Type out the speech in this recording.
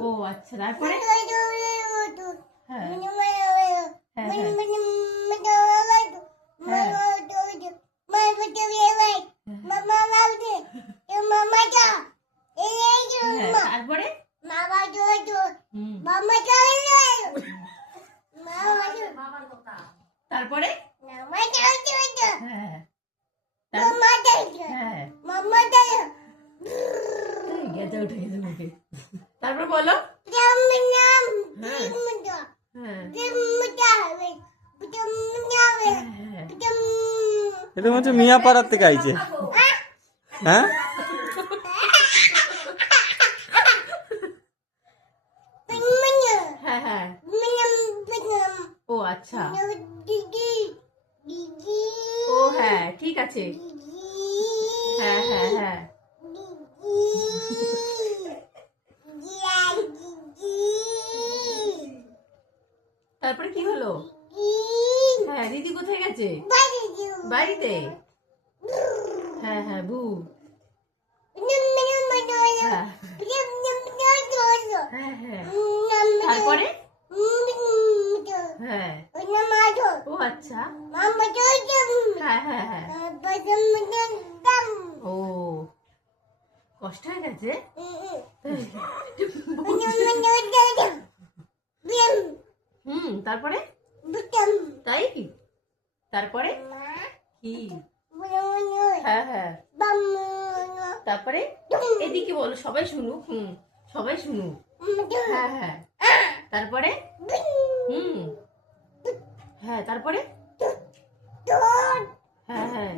ও আচ্ছা, তারপরে? হ্যাঁ তারপরে? তারপরে? হ্যাঁ গেছে উঠে গেছে মুখে। তারপর বলো। এটা হচ্ছে মিয়া পাড়ার থেকে আইছে। হ্যাঁ হ্যাঁ হ্যাঁ ও আচ্ছা, ও হ্যাঁ ঠিক আছে। হ্যাঁ হ্যাঁ হ্যাঁ তারপরে কি হলো? হ্যাঁ দিদি কোথায় গেছে? বাড়িতে। হ্যাঁ হ্যাঁ ভু। হ্যাঁ হ্যাঁ হ্যাঁ তারপরে? হ্যাঁ ও আচ্ছা, হ্যাঁ হ্যাঁ হ্যাঁ ও কষ্ট হয়ে গেছে। তারপরে? তাই তারপরে কি? হ্যাঁ হ্যাঁ তারপরে এদিকে বলো, সবাই শুনুক। সবাই শুনুক। হ্যাঁ হ্যাঁ তারপরে? হ্যাঁ তারপরে? হ্যাঁ হ্যাঁ